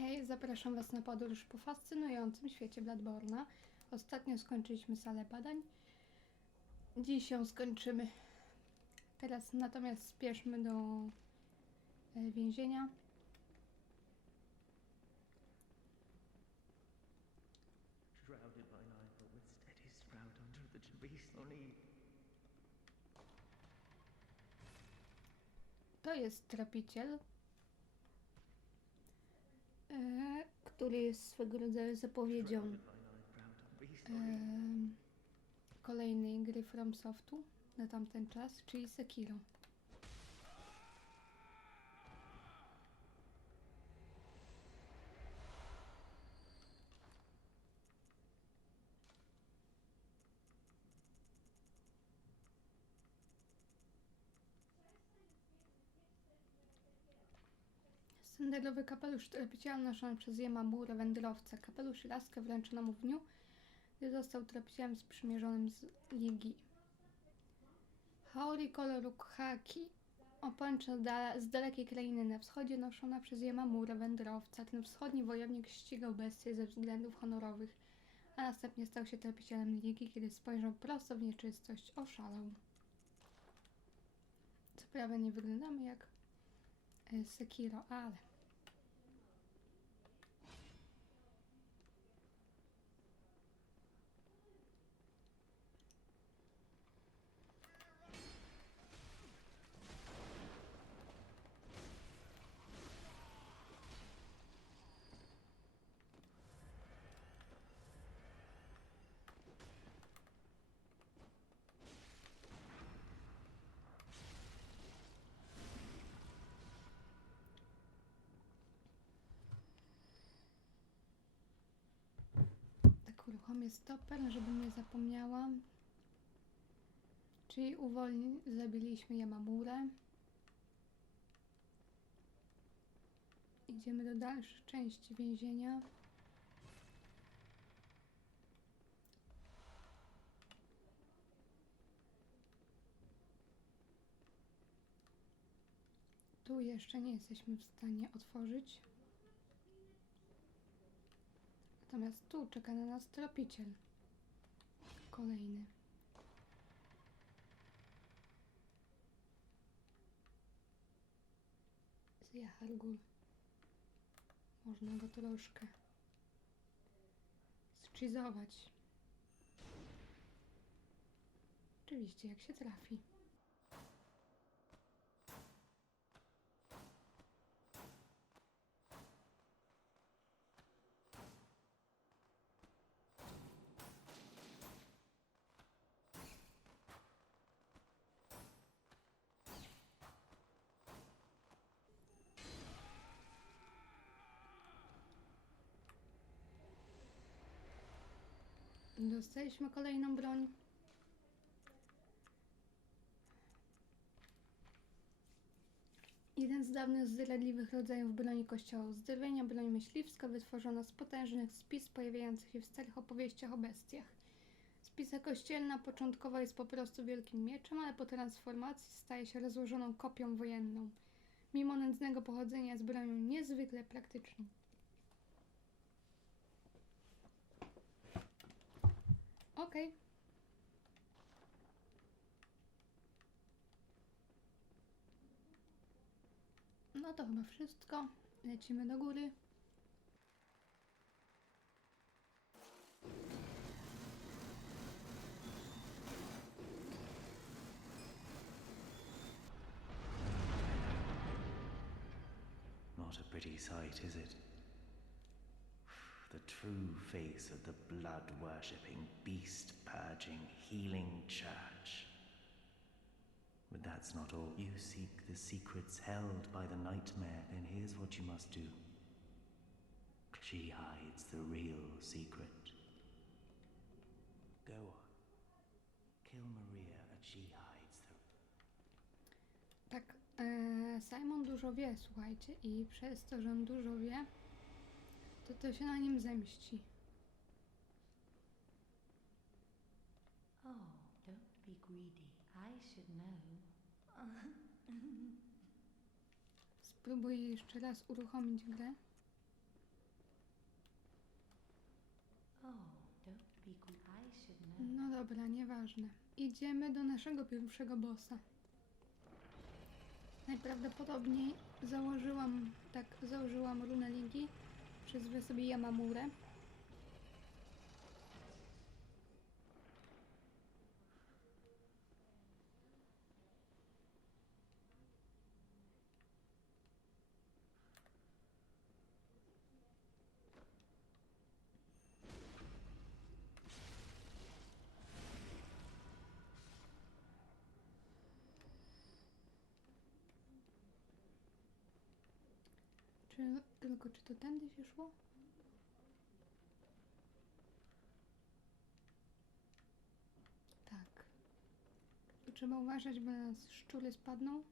Hej, zapraszam Was na podróż po fascynującym świecie Bloodborne'a. Ostatnio skończyliśmy salę badań. Dziś ją skończymy. Teraz natomiast spieszmy do więzienia. Shrouded by night, but with steady sprout under the Jabisoni. To jest tropiciel, który jest swego rodzaju zapowiedzią kolejnej gry From Softu na tamten czas, czyli Sekiro. Senderowy kapelusz tropiciela noszony przez Yamamurę wędrowca. Kapelusz i laskę wręczono mu w dniu, gdy został tropicielem sprzymierzonym z Ligi. Haori koloru khaki, opęcza z dalekiej krainy na wschodzie, noszona przez Yamamurę wędrowca. Ten wschodni wojownik ścigał bestie ze względów honorowych, a następnie stał się tropicielem Ligi, kiedy spojrzał prosto w nieczystość, oszalał. Co prawda nie wyglądamy jak Sekiro, ale... Tak uruchomię stoper, żebym nie zapomniała. Czyli zabiliśmy Yamamurę. Idziemy do dalszych części więzienia. Tu jeszcze nie jesteśmy w stanie otworzyć. Natomiast tu czeka na nas tropiciel. Kolejny. Z Yahar'gul. Można go troszkę zchizować. Oczywiście, jak się trafi. Dostaliśmy kolejną broń. Jeden z dawnych zdradliwych rodzajów broni kościoła zdrowienia, broń myśliwska, wytworzona z potężnych spis pojawiających się w starych opowieściach o bestiach. Spisa kościelna początkowo jest po prostu wielkim mieczem, ale po transformacji staje się rozłożoną kopią wojenną. Mimo nędznego pochodzenia jest bronią niezwykle praktyczną. Okej. No to chyba wszystko. Lecimy do góry. Not a pretty sight, is it? The true face of the blood-worshipping, beast-purging, healing church. But that's not all. You seek the secrets held by the nightmare, then here's what you must do. She hides the real secret. Go on. Kill Maria and she hides the... Tak, Simon dużo wie, słuchajcie, i przez to, że on dużo wie, to się na nim zemści. Oh, don't be greedy. I should know. Spróbuję jeszcze raz uruchomić grę. Dobra, nieważne. Idziemy do naszego pierwszego bossa. Najprawdopodobniej założyłam runę ligi. Przyzwę sobie Yamamurę. Czy to tędy się szło? Tak. Tu trzeba uważać, bo nas szczury spadną.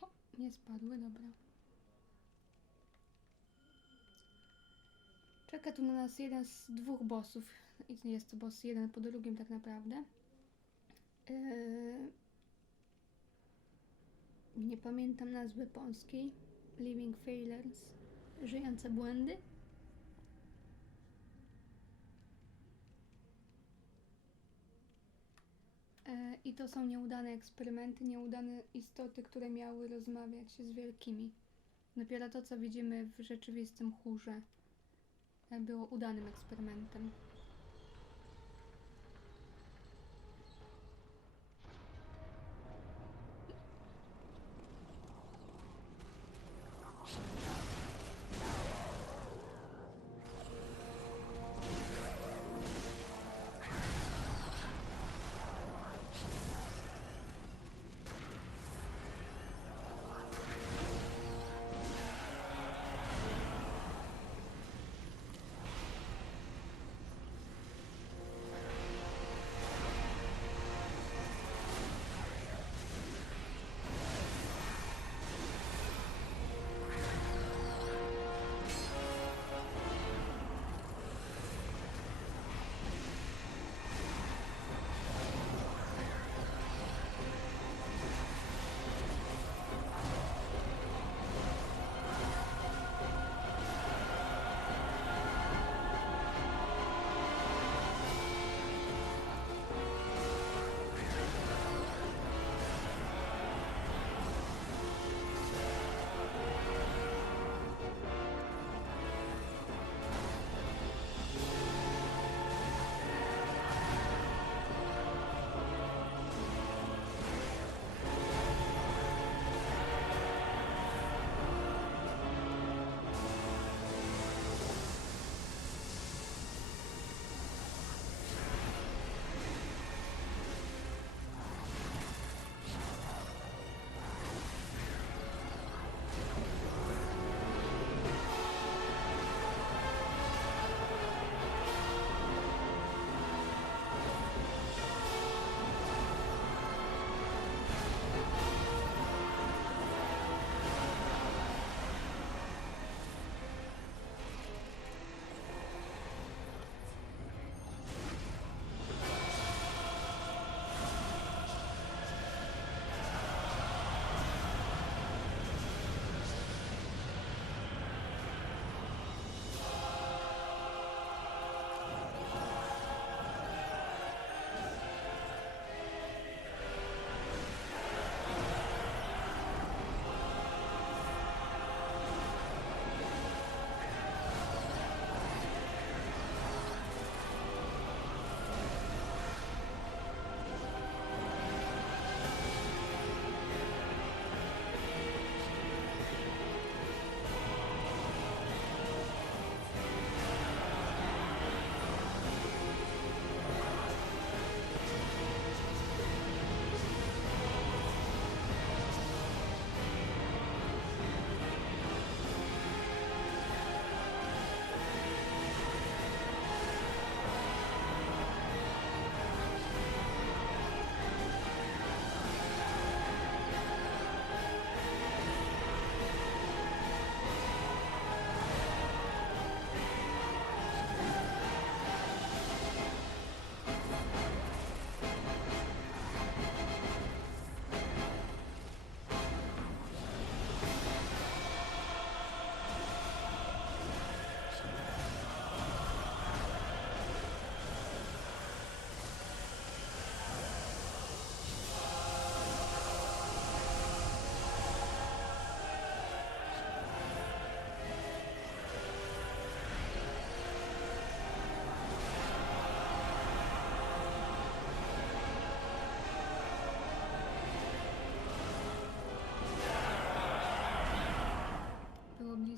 O, nie spadły, dobra. Czeka tu na nas jeden z dwóch bossów. I jest to boss jeden po drugim tak naprawdę. Nie pamiętam nazwy polskiej. Living Failures. Żyjące błędy. I to są nieudane eksperymenty, nieudane istoty, które miały rozmawiać z wielkimi. Dopiero to, co widzimy w rzeczywistym chórze, było udanym eksperymentem.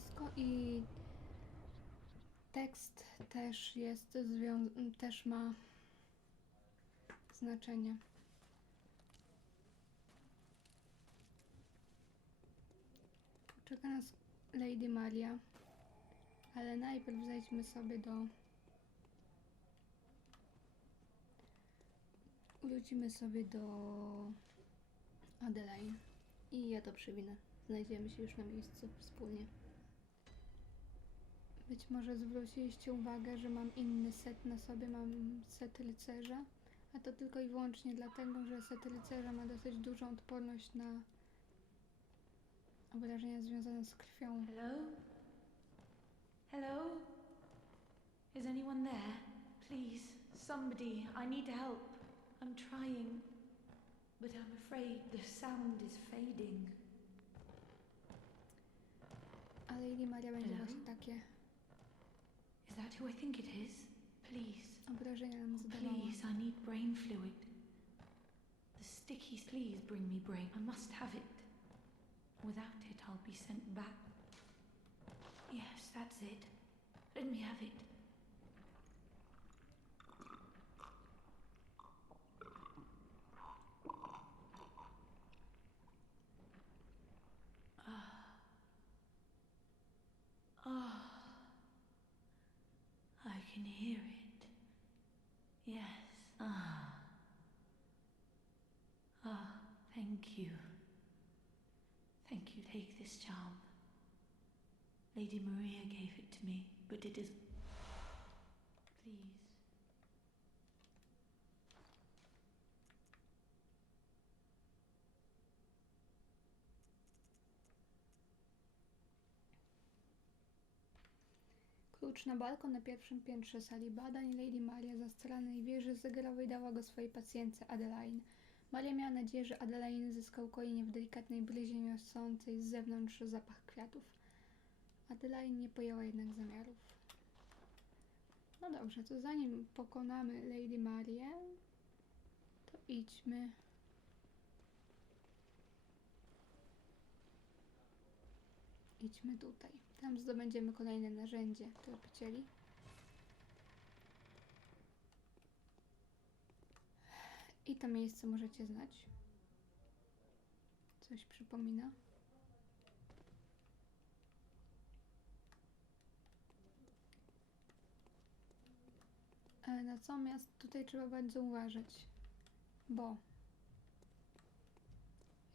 nazwisko i tekst też jest też ma znaczenie. Czeka nas Lady Maria, ale najpierw zejdźmy sobie wrócimy sobie do Adelaide i ja to przewinę. Znajdziemy się już na miejscu wspólnie. Być może zwróciliście uwagę, że mam inny set na sobie, mam set rycerza, a to tylko i wyłącznie dlatego, że set rycerza ma dosyć dużą odporność na obrażenia związane z krwią. Hello? Hello? Is anyone there? Please, somebody, I need help. I'm trying, but I'm afraid the sound is fading. A Lady Maria będzie Hello? właśnie takie Is that who I think it is? Please. obrażenia nam zadawała. Please, I need brain fluid. The stickies, please bring me brain. I must have it. Without it, I'll be sent back. Yes, that's it. Let me have it. I can hear it. Yes. Thank you. Thank you. Take this charm. Lady Maria gave it to me, but it is... Please. Klucz na balkon na pierwszym piętrze sali badań. Lady Maria za scalanej wieży zegarowej dała go swojej pacjentce Adelaide. Maria miała nadzieję, że Adelaide zyska ukojenie w delikatnej bryzie niosącej z zewnątrz zapach kwiatów. Adelaide nie pojęła jednak zamiarów. No dobrze, to zanim pokonamy Lady Marię, to idźmy. Idźmy tutaj. Tam zdobędziemy kolejne narzędzie tropicieli. I to miejsce możecie znać. Coś przypomina. Natomiast tutaj trzeba bardzo uważać, bo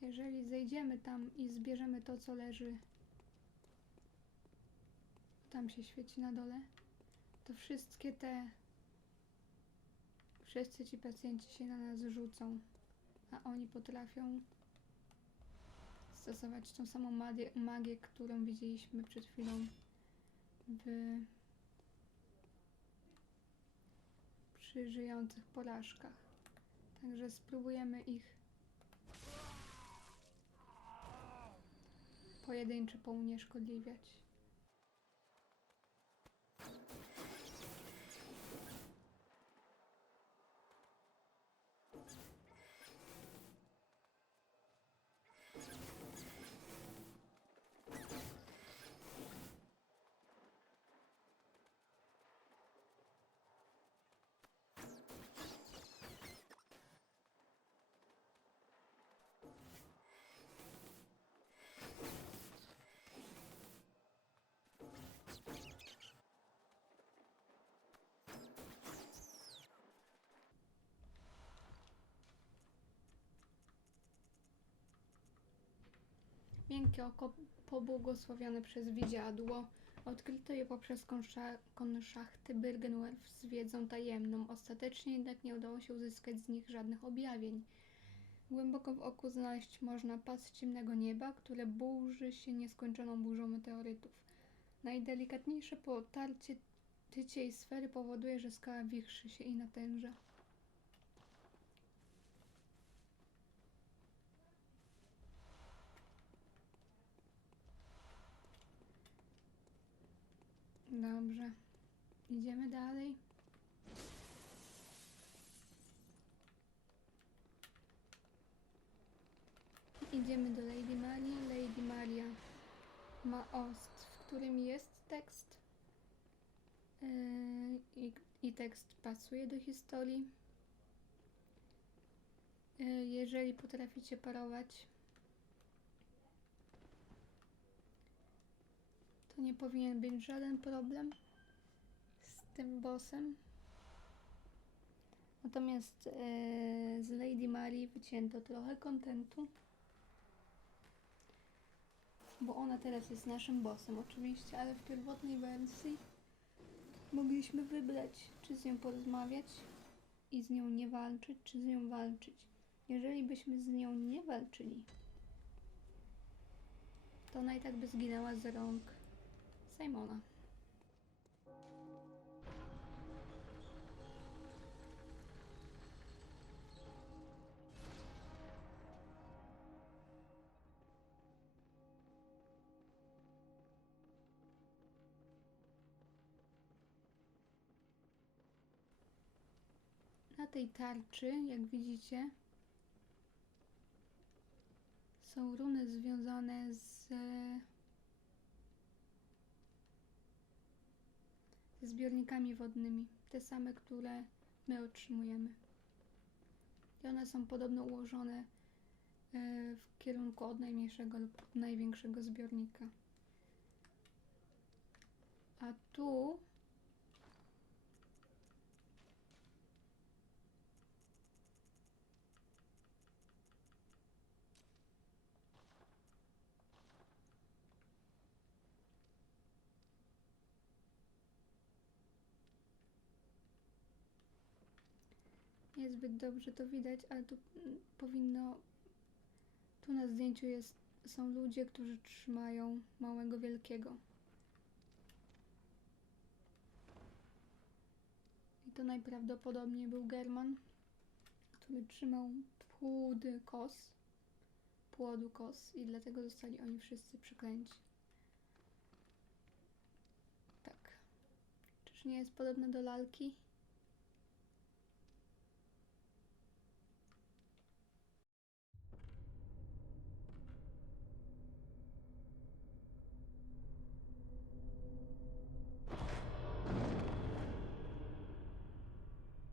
jeżeli zejdziemy tam i zbierzemy to, co leży, tam się świeci na dole, to wszyscy ci pacjenci się na nas rzucą, a oni potrafią stosować tą samą magię, którą widzieliśmy przed chwilą przy żyjących porażkach. Także spróbujemy ich pojedynczo pounieszkodliwiać. Miękkie oko pobłogosławione przez widziadło. Odkryto je poprzez konszachty Byrgenwerf z wiedzą tajemną. Ostatecznie jednak nie udało się uzyskać z nich żadnych objawień. Głęboko w oku znaleźć można pas ciemnego nieba, które burzy się nieskończoną burzą meteorytów. Najdelikatniejsze potarcie tyciej sfery powoduje, że skała wichrzy się i natęża. Dobrze. Idziemy dalej. Idziemy do Lady Marii. Lady Maria ma ostr, w którym jest tekst i tekst pasuje do historii. Jeżeli potraficie parować, to nie powinien być żaden problem z tym bossem. Natomiast z Lady Mary wycięto trochę kontentu, bo ona teraz jest naszym bossem oczywiście, ale w pierwotnej wersji mogliśmy wybrać, czy z nią porozmawiać i z nią nie walczyć, czy z nią walczyć. Jeżeli byśmy z nią nie walczyli, to ona i tak by zginęła z rąk Simona. Na tej tarczy, jak widzicie, są runy związane ze zbiornikami wodnymi. Te same, które my otrzymujemy. I one są podobno ułożone w kierunku od najmniejszego lub od największego zbiornika. A tu niezbyt dobrze to widać, ale tu powinno... Tu na zdjęciu są ludzie, którzy trzymają małego wielkiego. I to najprawdopodobniej był German, który trzymał płodu kos i dlatego zostali oni wszyscy przeklęci. Tak. Czyż nie jest podobne do lalki?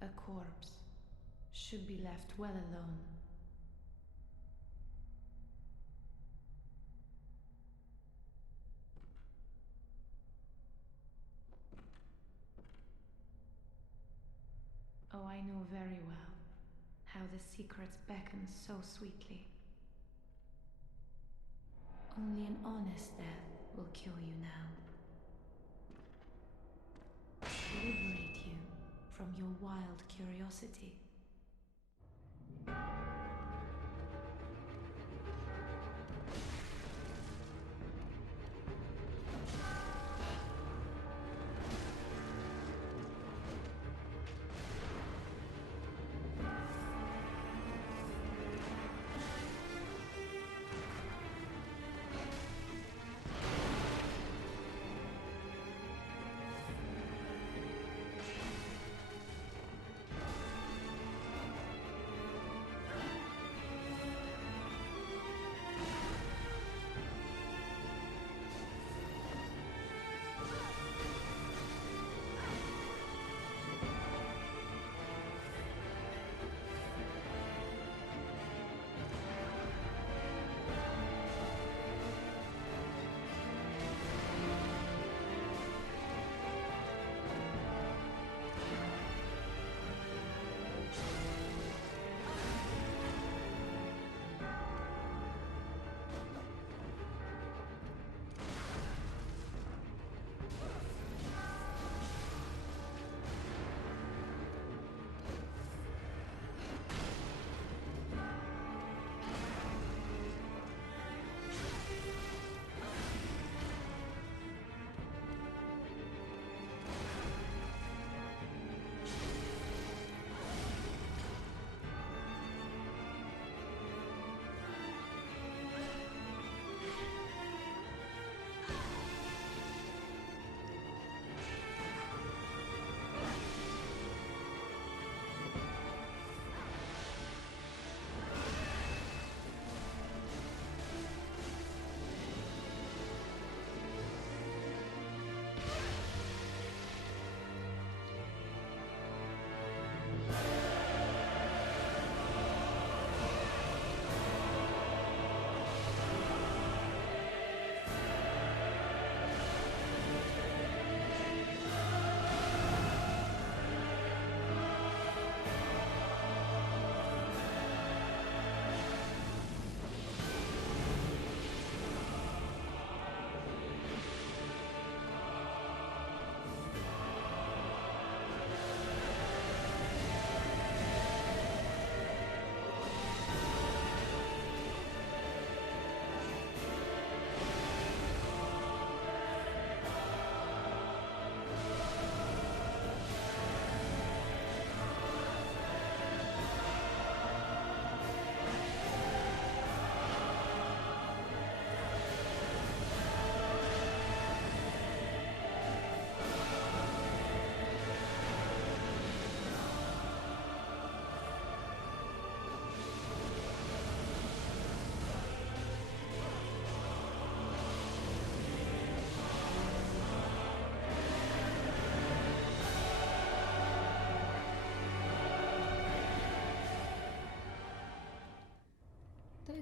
A corpse should be left well alone. Oh, I know very well how the secrets beckon so sweetly. Only an honest death will kill you now. Liberate you from your wild curiosity.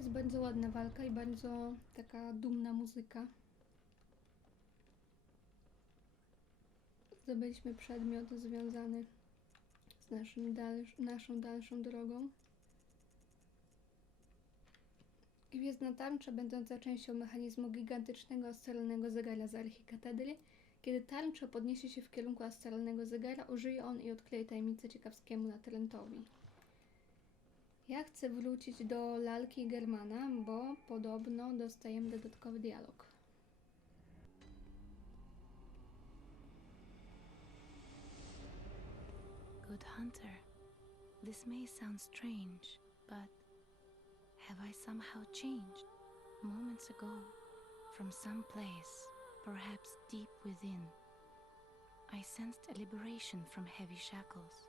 jest bardzo ładna walka i bardzo taka dumna muzyka. Zdobyliśmy przedmiot związany z naszą dalszą drogą. Gwiezdna tarcza, będąca częścią mechanizmu gigantycznego astralnego zegara z archikatedry. Kiedy tarcza podniesie się w kierunku astralnego zegara, użyje on i odkryje tajemnicę ciekawskiemu Natrentowi. Ja chcę wrócić do lalki Germana, bo podobno dostajemy dodatkowy dialog. Good hunter, this may sound strange, but have I somehow changed? Moments ago, from some place, perhaps deep within, I sensed a liberation from heavy shackles.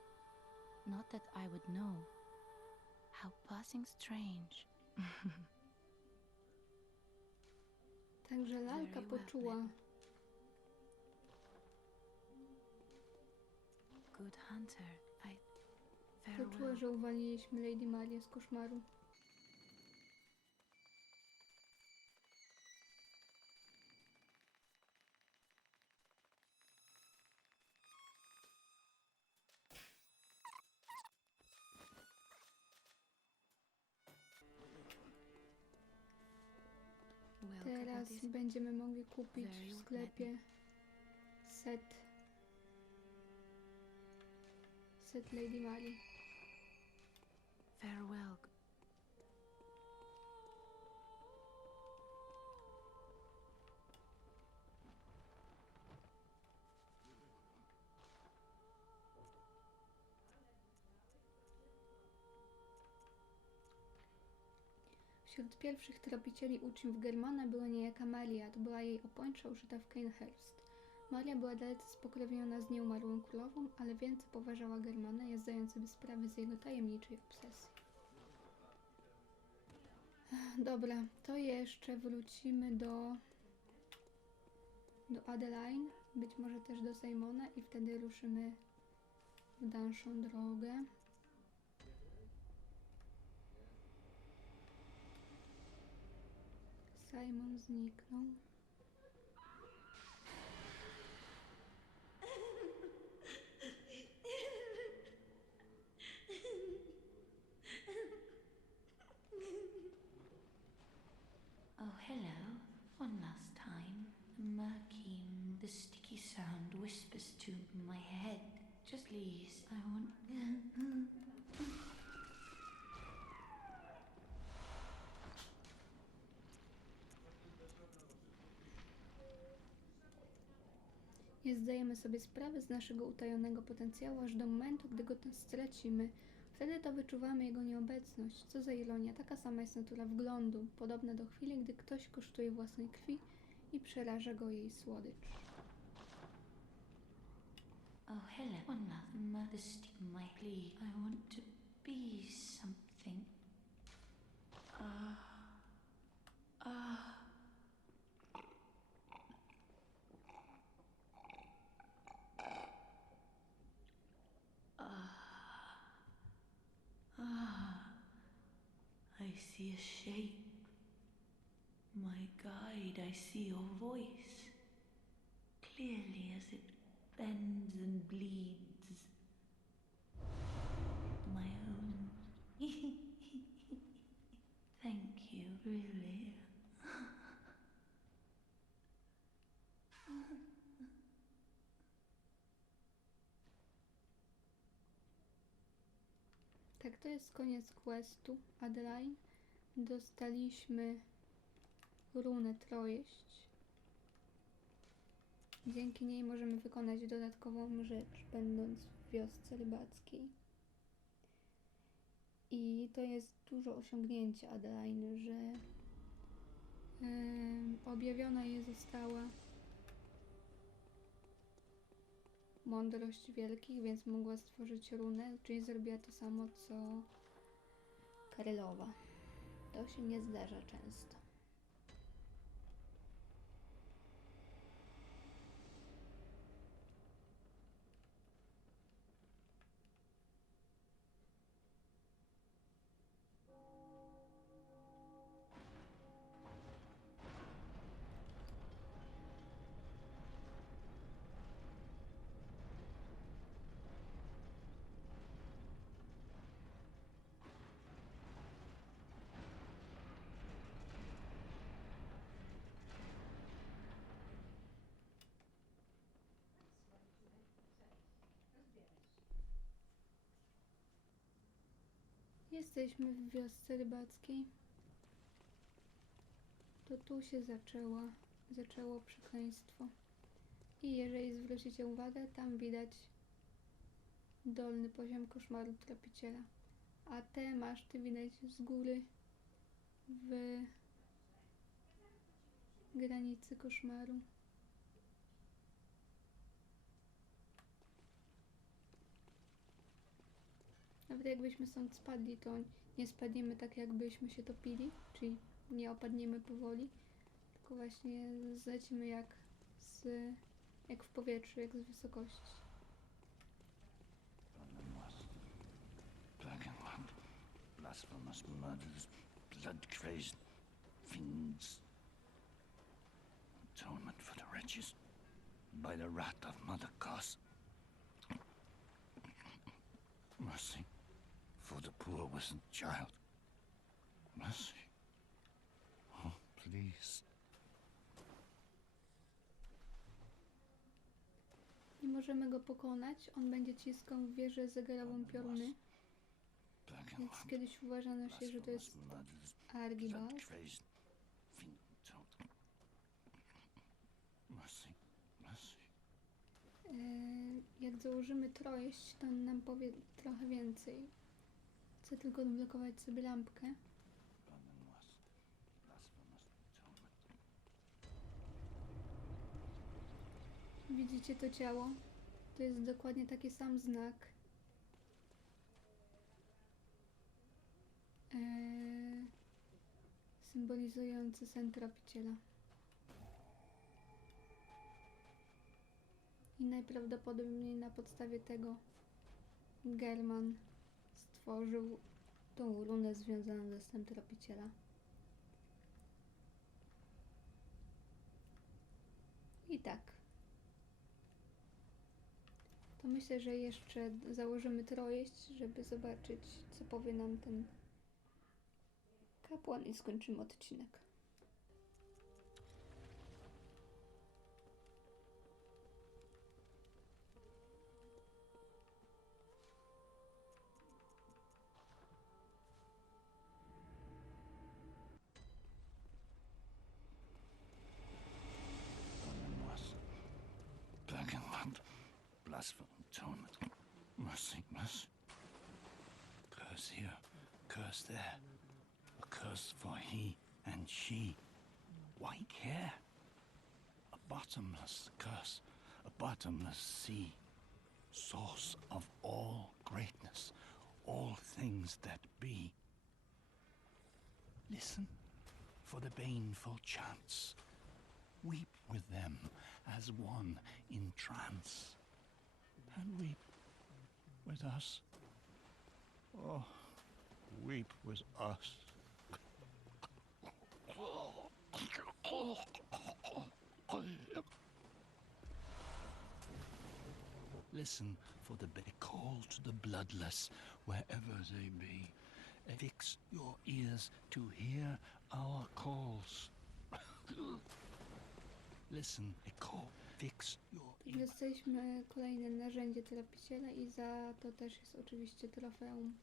Not that I would know. How passing strange. Także lalka Very well poczuła, then. Good hunter, farewell. że uwolniliśmy Lady Marię z koszmaru. Welcome Teraz this będziemy mogli kupić Very w well sklepie set Lady Marii. farewell. Wśród pierwszych tropicieli uczniów Germana była niejaka Maria, to była jej opończa uszyta w Cainhurst. Maria była dalece spokrewniona z nieumarłą królową, ale więcej poważała Germana, nie zdając sobie sprawy z jego tajemniczej obsesji. Dobra, to jeszcze wrócimy do Adeline, być może też do Simona i wtedy ruszymy w dalszą drogę. Simon zniknął. Oh, hello. One last time. Murky, the sticky sound whispers to my head. Just please, I want. Nie zdajemy sobie sprawy z naszego utajonego potencjału aż do momentu, gdy go stracimy. Wtedy to wyczuwamy jego nieobecność. Co za ironia, taka sama jest natura wglądu, podobna do chwili, gdy ktoś kosztuje własnej krwi i przeraża go jej słodycz. Oh, hello. One last. The stick, my please. I want to be something. I see a shape. My guide, I see your voice. Clearly as it bends and bleeds. My own. Thank you, really. Tak, to jest koniec questu Adeline. Dostaliśmy runę Trojeść. Dzięki niej możemy wykonać dodatkową rzecz, będąc w wiosce rybackiej. I to jest dużo osiągnięcie Adeline, że objawiona jej została mądrość wielkich, więc mogła stworzyć runę, czyli zrobiła to samo co Karylowa. To się nie zdarza często. Jesteśmy w wiosce rybackiej. To tu się zaczęło przekleństwo. I jeżeli zwrócicie uwagę, tam widać dolny poziom koszmaru tropiciela. A te maszty widać z góry w granicy koszmaru. Nawet jakbyśmy stąd spadli, to nie spadniemy tak, jakbyśmy się topili, czyli nie opadniemy powoli, tylko właśnie zlecimy jak w powietrzu, jak z wysokości. Dragonlord, blasphemous murders, blood-crazed fiends. Atonement for the wretches by the wrath of Mother Goss. Mercy for the poor wizened child. Mercy. Oh, please. Nie możemy go pokonać, on będzie ciskał w wieżę zegarową pioruny, więc kiedyś uważano się, że to jest Argibald. Jak założymy trojeść, to on nam powie trochę więcej. Chcę tylko odblokować sobie lampkę. Widzicie to ciało? To jest dokładnie taki sam znak. Symbolizujący sen tropiciela. I najprawdopodobniej na podstawie tego German stworzył tą runę związaną ze snem tropiciela. I tak. To myślę, że jeszcze założymy trojeść, żeby zobaczyć, co powie nam ten kapłan i skończymy odcinek. Dragonlord, blasphemy, atonement, mercy, mercy. Curse here, curse there, a curse for he and she. White hair, a bottomless curse, a bottomless sea, source of all greatness, all things that be. Listen for the baneful chants. Weep with them as one in trance, and weep with us. Oh, weep with us. Listen for the call to the bloodless, wherever they be. Fix your ears to hear our calls. Listen, call. Fix your ears. Dostaliśmy kolejne narzędzie tropiciela i za to też jest oczywiście trofeum.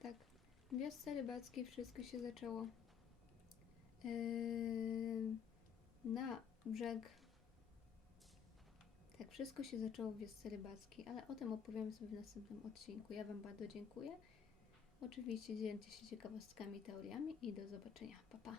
Tak, w wiosce rybackiej wszystko się zaczęło. Na brzeg. Tak, wszystko się zaczęło w wiosce rybackiej, ale o tym opowiemy sobie w następnym odcinku. Ja Wam bardzo dziękuję. Oczywiście dzielcie się ciekawostkami, teoriami i do zobaczenia. Pa, pa.